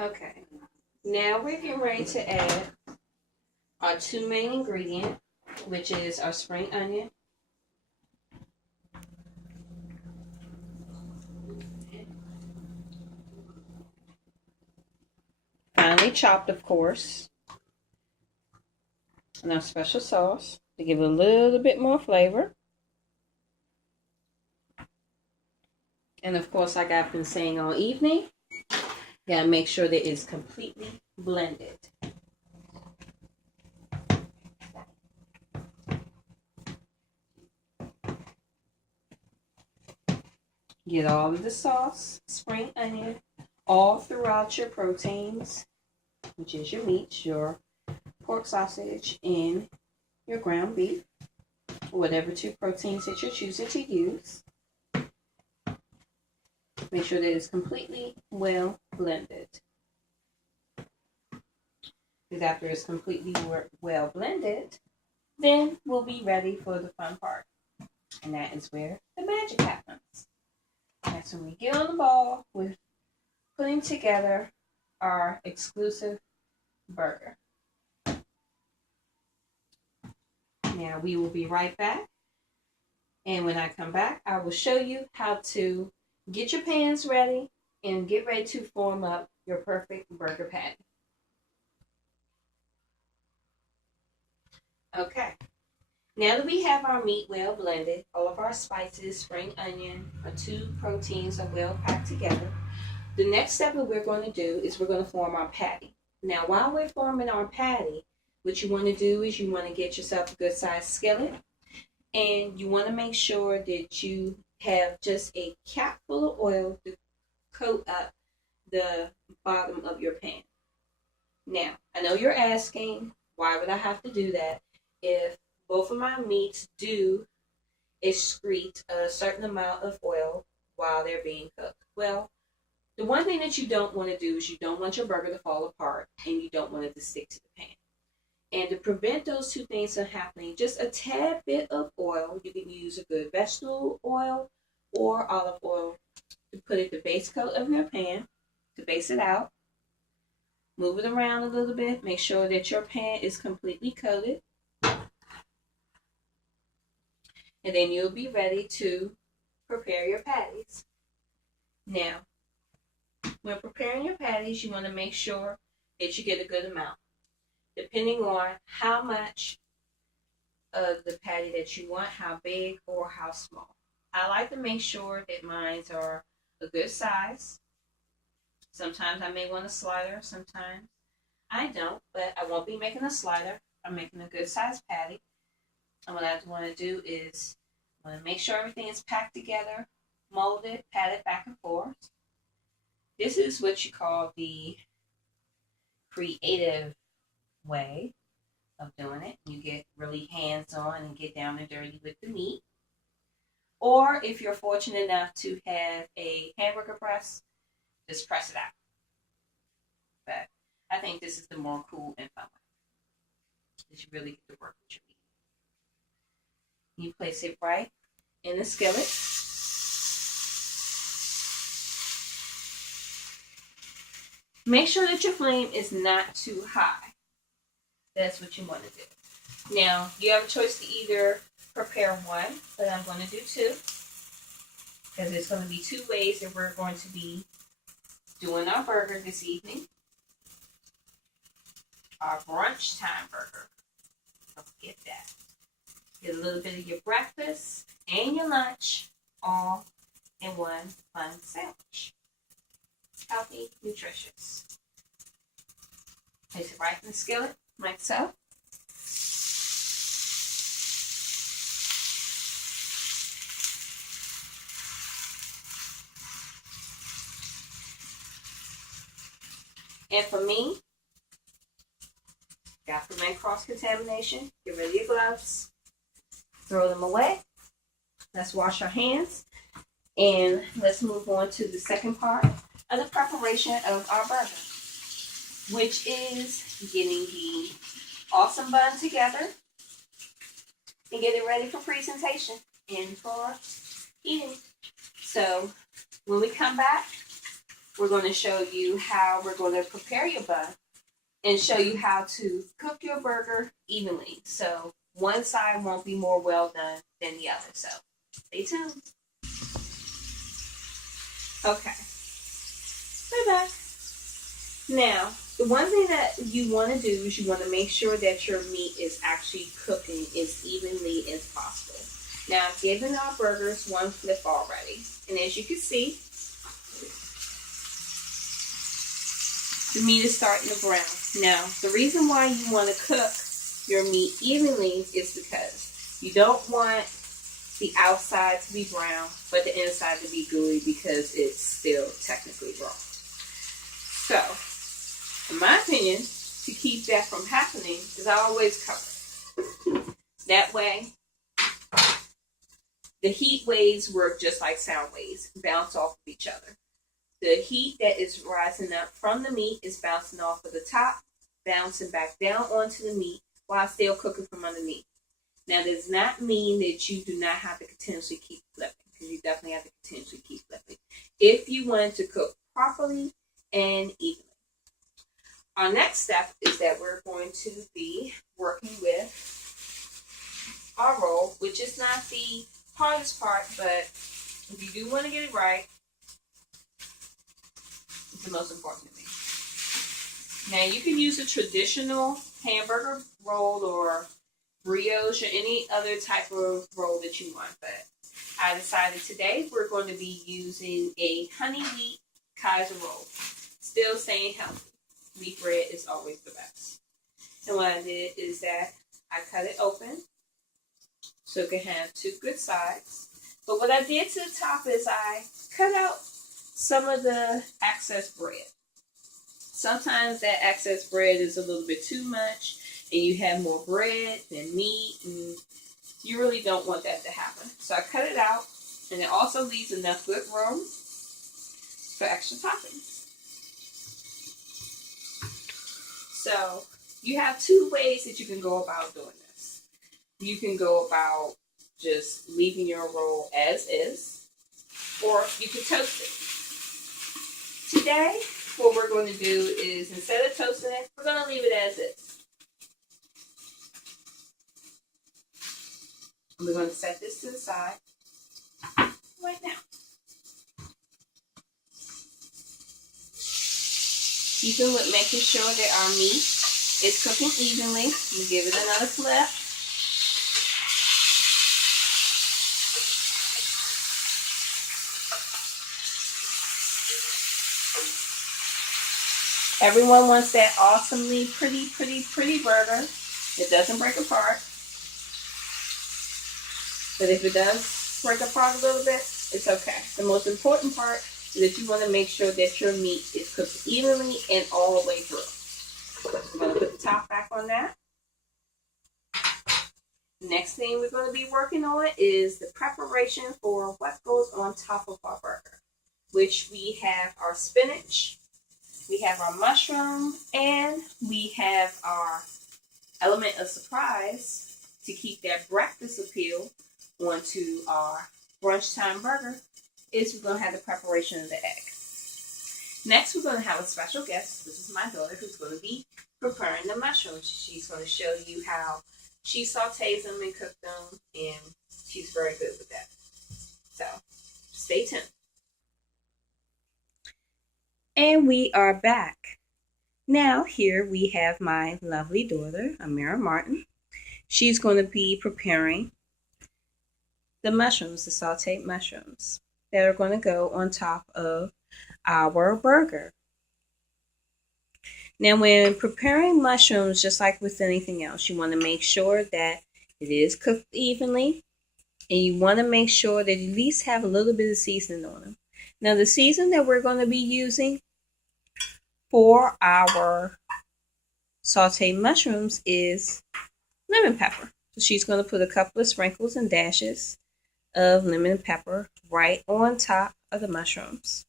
Okay, now we're getting ready to add our two main ingredients, which is our spring onion. Finely chopped, of course. And our special sauce to give it a little bit more flavor. And of course, like I've been saying all evening, you gotta make sure that it's completely blended. Get all of the sauce, spring onion, all throughout your proteins, which is your meat, your pork sausage, and your ground beef, whatever two proteins that you're choosing to use. Make sure that it's completely well blended. Because after it's completely well blended, then we'll be ready for the fun part. And that is where the magic happens. That's when we get on the ball with putting together our exclusive burger. Now we will be right back. And when I come back, I will show you how to get your pans ready and get ready to form up your perfect burger patty. Okay. Now that we have our meat well blended, all of our spices, spring onion, our two proteins are well packed together, the next step that we're going to do is we're going to form our patty. Now, while we're forming our patty, what you want to do is you want to get yourself a good sized skillet, and you want to make sure that you have just a cap full of oil to coat up the bottom of your pan. Now, I know you're asking, why would I have to do that if both of my meats do excrete a certain amount of oil while they're being cooked? Well, the one thing that you don't want to do is you don't want your burger to fall apart and you don't want it to stick to the pan. And to prevent those two things from happening, just a tad bit of oil. You can use a good vegetable oil or olive oil to put at the base coat of your pan to base it out. Move it around a little bit. Make sure that your pan is completely coated. And then you'll be ready to prepare your patties. Now, when preparing your patties, you want to make sure that you get a good amount, depending on how much of the patty that you want, how big or how small. I like to make sure that mine are a good size. Sometimes I may want a slider, sometimes I don't, but I won't be making a slider. I'm making a good sized patty. And what I want to do is I want to make sure everything is packed together, molded, patted back and forth. This is what you call the creative way of doing it. You get really hands-on and get down and dirty with the meat. Or if you're fortunate enough to have a hamburger press, just press it out. But I think this is the more cool and fun way. That you really get to work with your meat. You place it right in the skillet. Make sure that your flame is not too high. That's what you want to do. Now, you have a choice to either prepare one, but I'm going to do two. Because there's going to be two ways that we're going to be doing our burger this evening. Our brunch time burger. Don't forget that. Get a little bit of your breakfast and your lunch all in one fun sandwich. Healthy, nutritious. Place it right in the skillet, like so. And for me, got to prevent cross-contamination. Get rid of your gloves. Throw them away. Let's wash our hands. And let's move on to the second part of the preparation of our burger, which is getting the awesome bun together and get it ready for presentation and for eating. So when we come back, we're going to show you how we're going to prepare your bun and show you how to cook your burger evenly. So one side won't be more well done than the other. So stay tuned. Okay. Bye-bye. Now, the one thing that you want to do is you want to make sure that your meat is actually cooking as evenly as possible. Now, I've given our burgers one flip already. And as you can see, the meat is starting to brown. Now, the reason why you want to cook your meat evenly is because you don't want the outside to be brown, but the inside to be gooey because it's still technically raw. So, in my opinion, to keep that from happening is I always cover it. That way, the heat waves work just like sound waves, bounce off of each other. The heat that is rising up from the meat is bouncing off of the top, bouncing back down onto the meat while still cooking from underneath. Now, that does not mean that you do not have to continuously keep flipping, because you definitely have to continuously keep flipping if you want to cook properly and evenly. Our next step is that we're going to be working with our roll, which is not the hardest part, but if you do want to get it right, it's the most important thing. Now, you can use a traditional hamburger roll or brioche or any other type of roll that you want, but I decided today we're going to be using a honey wheat Kaiser roll. Still staying healthy. Wheat bread is always the best. And what I did is that I cut it open so it can have two good sides. But what I did to the top is I cut out some of the excess bread. Sometimes that excess bread is a little bit too much and you have more bread than meat, and you really don't want that to happen. So I cut it out, and it also leaves enough good room for extra toppings. So you have two ways that you can go about doing this. You can go about just leaving your roll as is, or you can toast it. Today, what we're going to do is, instead of toasting it, we're going to leave it as is. And we're going to set this to the side right now. Keeping with making sure that our meat is cooking evenly. We give it another flip. Everyone wants that awesomely pretty burger. It doesn't break apart. But if it does break apart a little bit, it's okay. The most important part is that you want to make sure that your meat is cooked evenly and all the way through. I'm going to put the top back on that. Next thing we're going to be working on is the preparation for what goes on top of our burger, which we have our spinach, we have our mushroom, and we have our element of surprise to keep that breakfast appeal onto our brunch time burger. Is we're going to have the preparation of the egg. Next, we're going to have a special guest. This is my daughter who's going to be preparing the mushrooms. She's going to show you how she sautés them and cooks them, and she's very good with that. So, stay tuned. And we are back. Now, here we have my lovely daughter, Amira Martin. She's going to be preparing the mushrooms, the sauteed mushrooms that are going to go on top of our burger. Now, when preparing mushrooms, just like with anything else, you want to make sure that it is cooked evenly, and you want to make sure that you at least have a little bit of seasoning on them. Now, the seasoning that we're going to be using for our sauteed mushrooms is lemon pepper. So she's going to put a couple of sprinkles and dashes of lemon and pepper right on top of the mushrooms.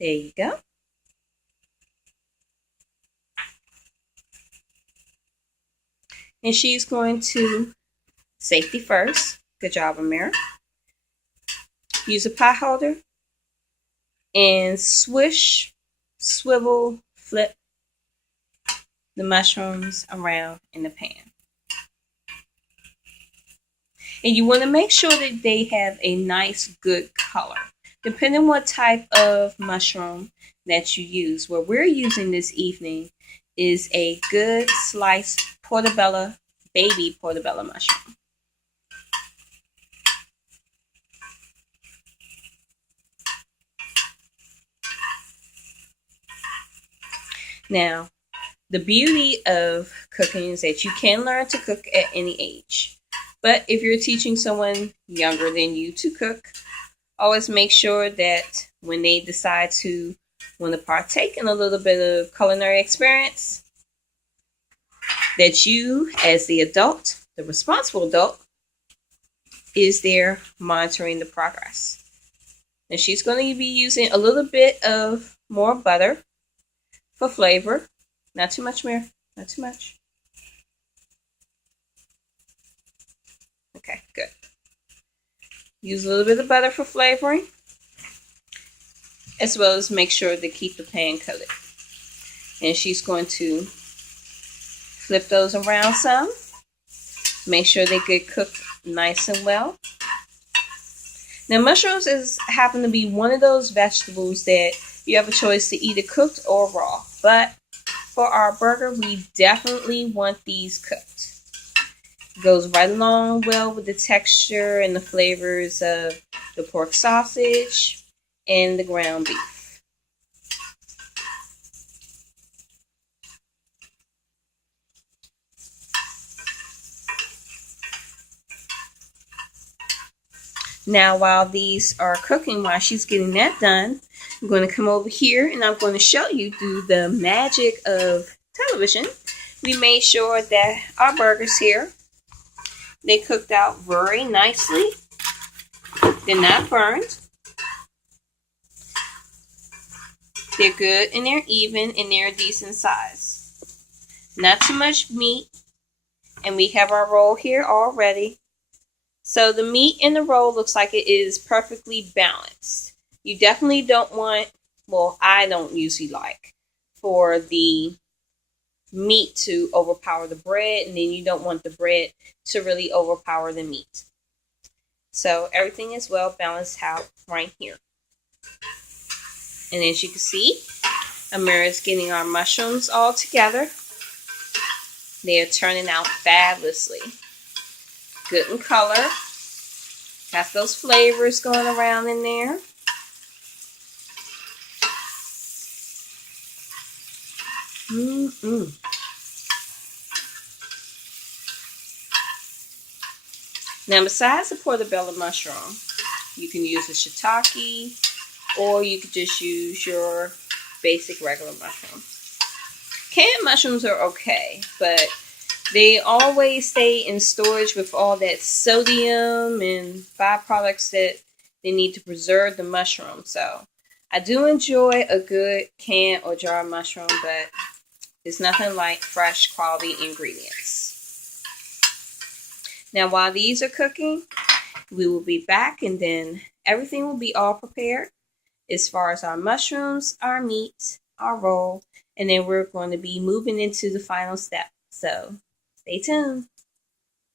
There you go. And she's going to Safety first. Good job, Amira. Use a pot holder and swish, swivel, flip the mushrooms around in the pan. And you want to make sure that they have a nice, good color. Depending on what type of mushroom that you use. What we're using this evening is a good sliced portobello, baby portobello mushroom. Now, the beauty of cooking is that you can learn to cook at any age. But if you're teaching someone younger than you to cook, always make sure that when they decide to want to partake in a little bit of culinary experience, that you, as the adult, the responsible adult, is there monitoring the progress. And she's going to be using a little bit of more butter for flavor. Not too much, Mary. Not too much. Okay, good. Use a little bit of butter for flavoring, as well as make sure to keep the pan coated. And she's going to flip those around some. Make sure they get cooked nice and well. Now, mushrooms happen to be one of those vegetables that you have a choice to either cooked or raw. But for our burger, we definitely want these cooked. It goes right along well with the texture and the flavors of the pork sausage and the ground beef. Now, while these are cooking, while she's getting that done, I'm going to come over here and I'm going to show you through the magic of television. We made sure that our burgers here, they cooked out very nicely. They're not burned. They're good and they're even and they're a decent size. Not too much meat. And we have our roll here already. So the meat in the roll looks like it is perfectly balanced. You definitely don't want, well, I don't usually like for the meat to overpower the bread, and then you don't want the bread to really overpower the meat. So everything is well balanced out right here. And as you can see, Amira is getting our mushrooms all together. They are turning out fabulously. Good in color. Got those flavors going around in there. Now, besides the portobello mushroom, you can use a shiitake, or you could just use your basic regular mushroom. Canned mushrooms are okay, but they always stay in storage with all that sodium and byproducts that they need to preserve the mushroom. So I do enjoy a good canned or jar mushroom, but it's nothing like fresh quality ingredients. Now, while these are cooking, we will be back and then everything will be all prepared as far as our mushrooms, our meat, our roll, and then we're going to be moving into the final step. So stay tuned.